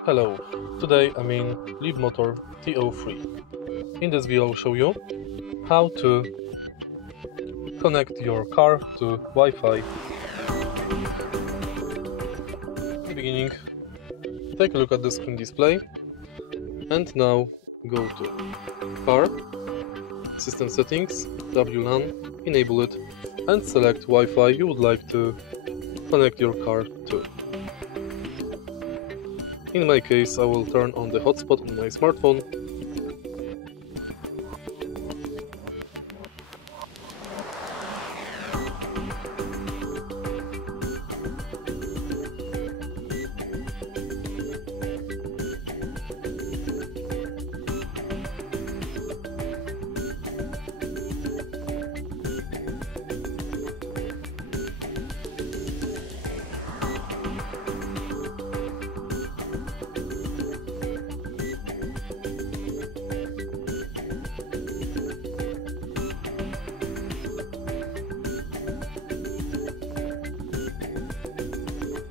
Hello, today I'm in Leapmotor T03. In this video I'll show you how to connect your car to Wi-Fi. In the beginning, take a look at the screen display and now go to Car, System Settings, WLAN, enable it and select Wi-Fi you would like to connect your car to. In my case, I will turn on the hotspot on my smartphone.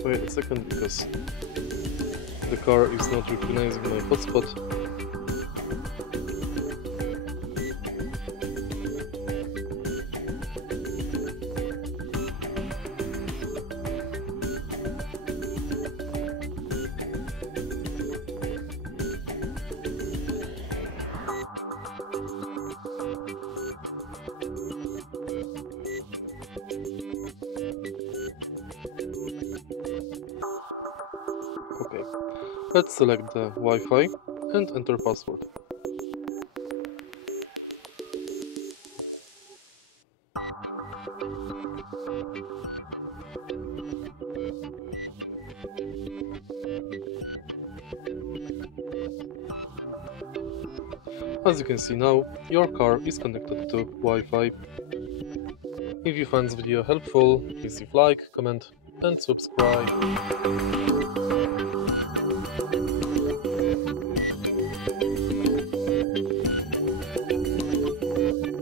Wait a second, because the car is not recognizing my hotspot. Okay, let's select the Wi-Fi and enter password. As you can see now, your car is connected to Wi-Fi. If you find this video helpful, please leave like, comment and subscribe.